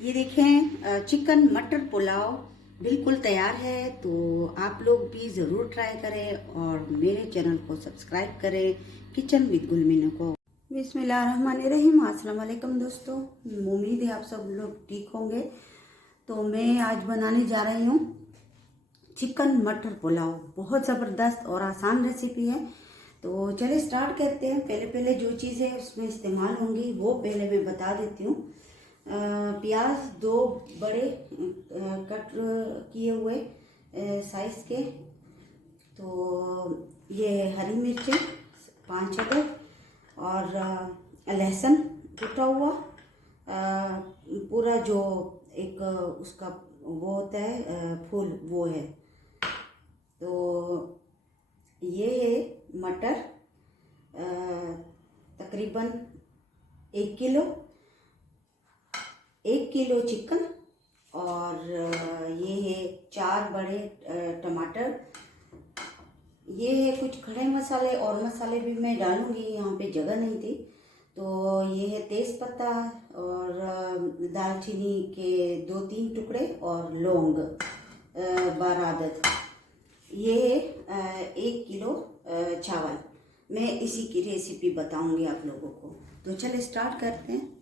ये देखें चिकन मटर पुलाव बिल्कुल तैयार है। तो आप लोग भी ज़रूर ट्राई करें और मेरे चैनल को सब्सक्राइब करें किचन विद गुलमीनू को। बिस्मिल्लाहिर्रहमानिर्रहीम। अस्सलाम वालेकुम दोस्तों, उम्मीद है आप सब लोग ठीक होंगे। तो मैं आज बनाने जा रही हूँ चिकन मटर पुलाव। बहुत ज़बरदस्त और आसान रेसिपी है। तो चलिए स्टार्ट करते हैं। पहले जो चीज़ें उसमें इस्तेमाल होंगी वो पहले मैं बता देती हूँ। प्याज 2 बड़े कट किए हुए साइज के। तो ये हरी मिर्चें 5 अदद और लहसुन कुटा हुआ, पूरा जो एक उसका वो होता है फूल, वो है। तो ये है मटर तकरीबन 1 किलो, 1 किलो चिकन, और ये है 4 बड़े टमाटर। ये है कुछ खड़े मसाले, और मसाले भी मैं डालूंगी, यहाँ पे जगह नहीं थी। तो ये है तेज़ पत्ता और दालचीनी के 2-3 टुकड़े और लौंग 12 अदद। ये है 1 किलो चावल। मैं इसी की रेसिपी बताऊंगी आप लोगों को। तो चलिए स्टार्ट करते हैं।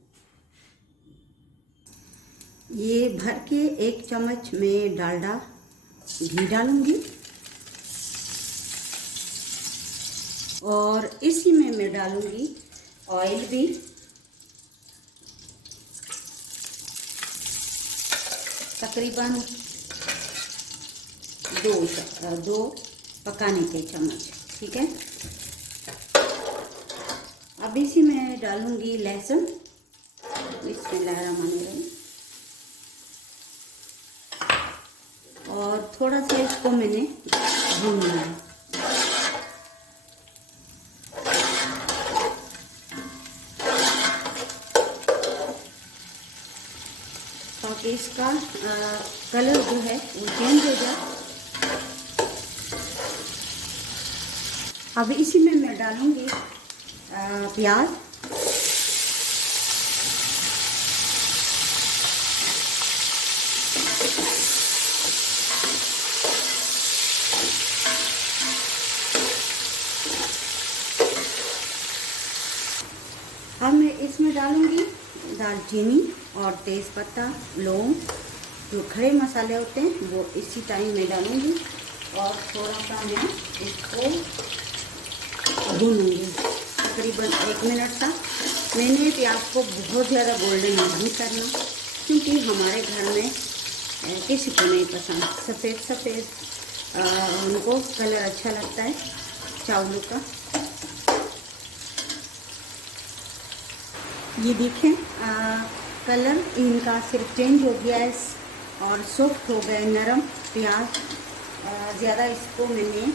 ये भर के 1 चम्मच में डालडा घी डालूंगी, और इसी में मैं डालूंगी ऑयल भी। तकरीबन 2 पकाने के चम्मच, ठीक है। अब इसी में डालूंगी लहसुन। बिस्मिल्लाहिर्रहमानिर्रहीम। और थोड़ा सा इसको मैंने भूनना है। ताकि इसका कलर जो है वो चेंज हो जाए। अब इसी में मैं डालूंगी प्याज। अब मैं इसमें डालूंगी दालचीनी और तेज़पत्ता, लौंग, जो खड़े मसाले होते हैं वो इसी टाइम में डालूंगी। और थोड़ा सा मैं इसको भूनूंगी तकरीबन 1 मिनट तक। मैंने प्याज को बहुत ज़्यादा गोल्डन नहीं करना, क्योंकि हमारे घर में किसी को नहीं पसंद सफ़ेद उनको कलर अच्छा लगता है चावलों का। ये देखें कलर इनका सिर्फ चेंज हो गया है और सॉफ्ट हो गए, नरम प्याज। ज़्यादा इसको मैंने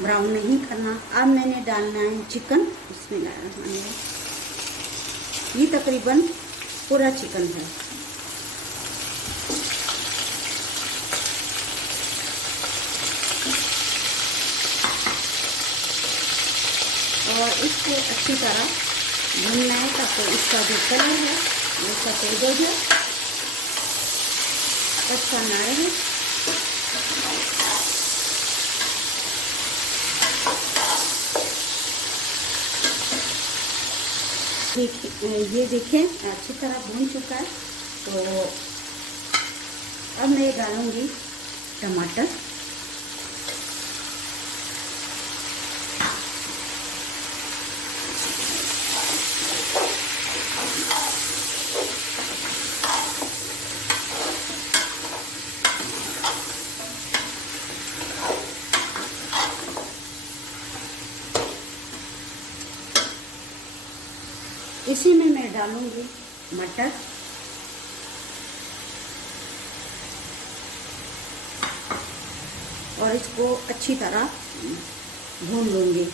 ब्राउन नहीं करना। अब मैंने डालना है चिकन। बिस्मिल्लाहिर्रहमानिर्रहीम। ये तकरीबन पूरा चिकन है। और इसको अच्छी तरह भूनना है ताकि इसका जो कलर है वो सफ़ेद हो जाए, अच्छा ना रहे। ये देखें अच्छी तरह भून चुका है। तो अब मैं डालूंगी टमाटर। इसी में मैं डालूंगी मटर, और इसको अच्छी तरह भून लूंगी।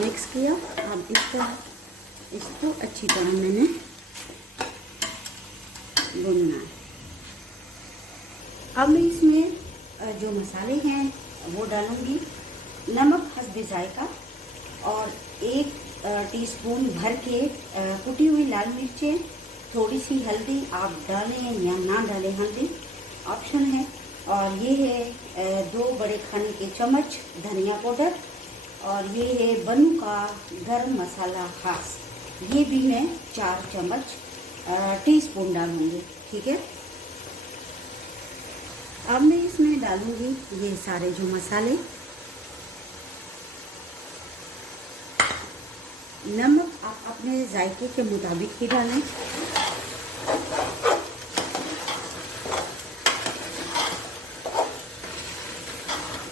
मिक्स किया। अब इसको अच्छी तरह मैंने भूनना है। अब मैं इसमें जो मसाले हैं वो डालूंगी। नमक हस्बे जायका और 1 टीस्पून भर के कुटी हुई लाल मिर्चें, थोड़ी सी हल्दी। आप डालें या ना डालें, हल्दी ऑप्शन है। और ये है 2 बड़े खाने के चम्मच धनिया पाउडर, और ये है बनू का गरम मसाला खास, ये भी मैं 4 चम्मच टीस्पून डालूंगी। ठीक है, अब मैं इसमें डालूंगी ये सारे जो मसाले। नमक आप अपने जायके के मुताबिक ही डालें।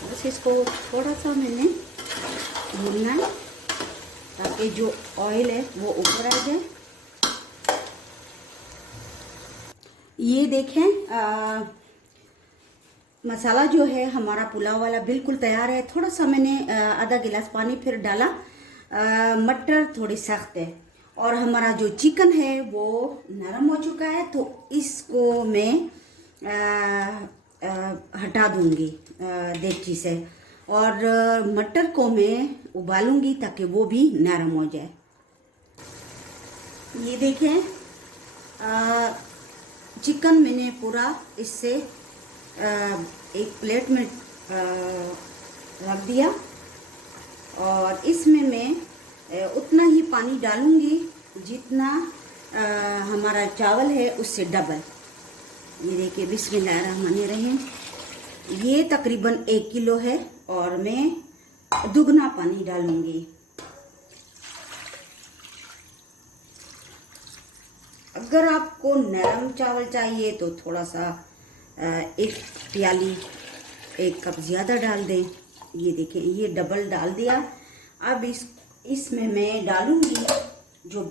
बस इसको थोड़ा सा मैंने भूनना है ताकि जो ऑयल है वो ऊपर आ जाए। ये देखें मसाला जो है हमारा पुलाव वाला बिल्कुल तैयार है। थोड़ा सा मैंने आधा गिलास पानी फिर डाला। मटर थोड़ी सख्त है और हमारा जो चिकन है वो नरम हो चुका है, तो इसको मैं हटा दूंगी देगची से, और मटर को मैं उबालूंगी ताकि वो भी नरम हो जाए। ये देखें चिकन मैंने पूरा इससे एक प्लेट में रख दिया, और इसमें मैं उतना ही पानी डालूंगी जितना हमारा चावल है उससे डबल। ये देखिए, बिस्मिल्लाहिर्रहमानिर्रहीम। ये तकरीबन 1 किलो है और मैं दुगना पानी डालूंगी। अगर आपको नरम चावल चाहिए तो थोड़ा सा 1 प्याली 1 कप ज़्यादा डाल दें। ये देखें, ये डबल डाल दिया। अब इसमें मैं डालूंगी जो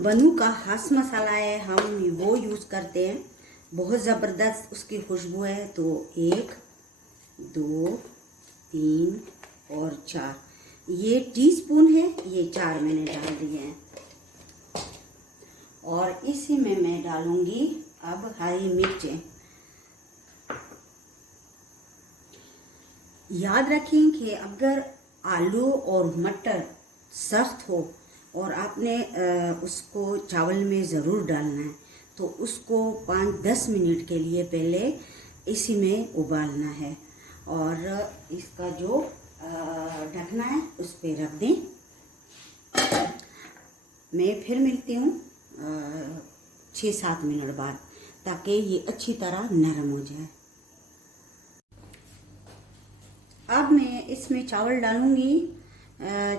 बनू का खास मसाला है, हम वो यूज़ करते हैं, बहुत ज़बरदस्त उसकी खुशबू है। तो 1 2 3 और 4 ये टीस्पून है, ये 4 मैंने डाल दिए हैं। और इसी में मैं डालूंगी अब हरी मिर्चें। याद रखें कि अगर आलू और मटर सख्त हो और आपने उसको चावल में ज़रूर डालना है, तो उसको 5-10 मिनट के लिए पहले इसी में उबालना है, और इसका जो ढकना है उस पर रख दें। मैं फिर मिलती हूँ 6-7 मिनट बाद, ताकि ये अच्छी तरह नरम हो जाए। अब मैं इसमें चावल डालूंगी।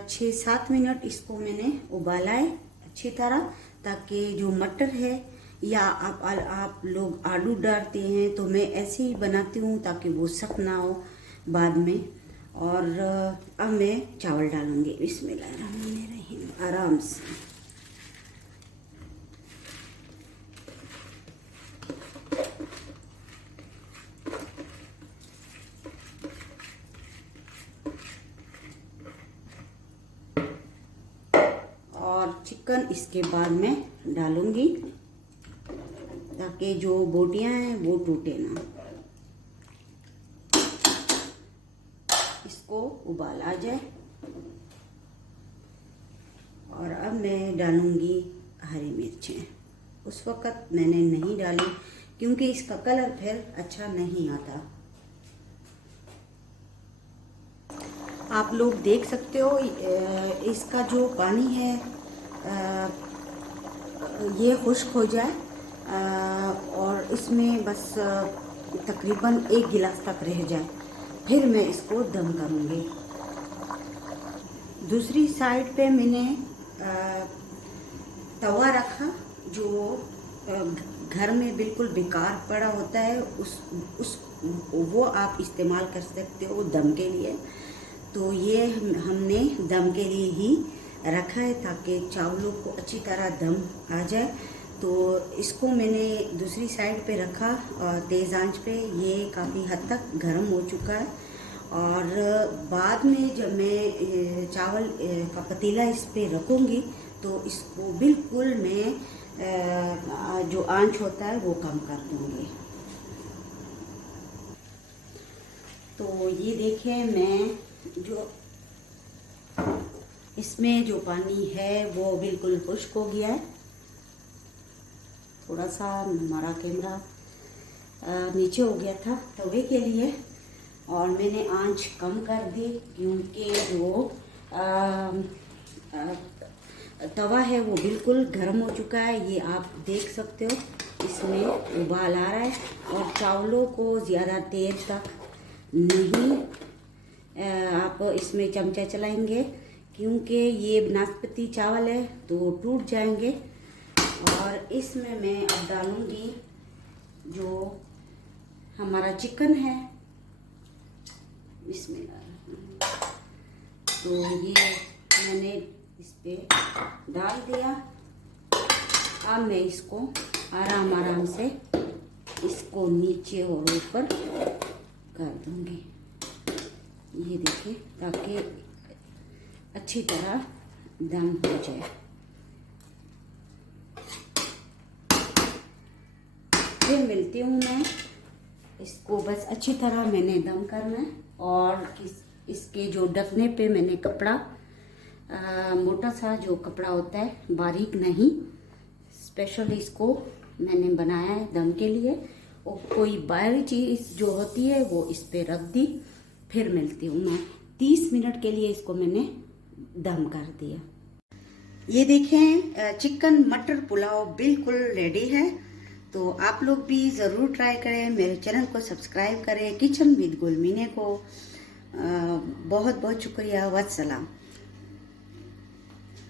6-7 मिनट इसको मैंने उबाला है अच्छी तरह, ताकि जो मटर है, या आप लोग आलू डालते हैं, तो मैं ऐसे ही बनाती हूँ ताकि वो सख्त ना हो बाद में। और अब मैं चावल डालूंगी। बिस्मिल्लाहिर्रहमानिर्रहीम, आराम से। चिकन इसके बाद में डालूंगी ताकि जो बोटियां हैं वो टूटे ना। इसको उबाल आ जाए, और अब मैं डालूंगी हरी मिर्चें। उस वक़्त मैंने नहीं डाली क्योंकि इसका कलर फिर अच्छा नहीं आता। आप लोग देख सकते हो इसका जो पानी है ये खुश्क हो जाए, और इसमें बस तकरीबन 1 गिलास तक रह जाए, फिर मैं इसको दम करूँगी। दूसरी साइड पे मैंने तवा रखा जो घर में बिल्कुल बेकार पड़ा होता है, वो आप इस्तेमाल कर सकते हो दम के लिए। तो ये हमने दम के लिए ही रखा है ताकि चावलों को अच्छी तरह दम आ जाए। तो इसको मैंने दूसरी साइड पे रखा तेज़ आंच पे। ये काफ़ी हद तक गर्म हो चुका है, और बाद में जब मैं चावल का पतीला इस पे रखूँगी तो इसको बिल्कुल मैं जो आंच होता है वो कम कर दूँगी। तो ये देखें, मैं जो इसमें जो पानी है वो बिल्कुल खुश्क हो गया है। थोड़ा सा हमारा कैमरा नीचे हो गया था तवे के लिए, और मैंने आंच कम कर दी क्योंकि जो तवा है वो बिल्कुल गर्म हो चुका है। ये आप देख सकते हो, इसमें उबाल आ रहा है। और चावलों को ज़्यादा देर तक नहीं आप इसमें चमचा चलाएंगे क्योंकि ये नाशपाती चावल है तो टूट जाएंगे। और इसमें मैं अब डालूंगी जो हमारा चिकन है, इसमें तो ये मैंने इस पे डाल दिया। अब मैं इसको आराम से इसको नीचे और ऊपर कर दूंगी, ये देखिए, ताकि अच्छी तरह दम हो जाए। फिर मिलती हूँ मैं। इसको बस अच्छी तरह मैंने दम करना है। और इसके जो ढकने पे मैंने कपड़ा मोटा सा जो कपड़ा होता है, बारीक नहीं, स्पेशल इसको मैंने बनाया है दम के लिए। और कोई बाहरी चीज़ जो होती है वो इस पे रख दी। फिर मिलती हूँ मैं। 30 मिनट के लिए इसको मैंने दम कर दिया। ये देखें, चिकन मटर पुलाव बिल्कुल रेडी है। तो आप लोग भी ज़रूर ट्राई करें। मेरे चैनल को सब्सक्राइब करें, किचन विद गुलमीने को। बहुत बहुत शुक्रिया। वस्सलाम।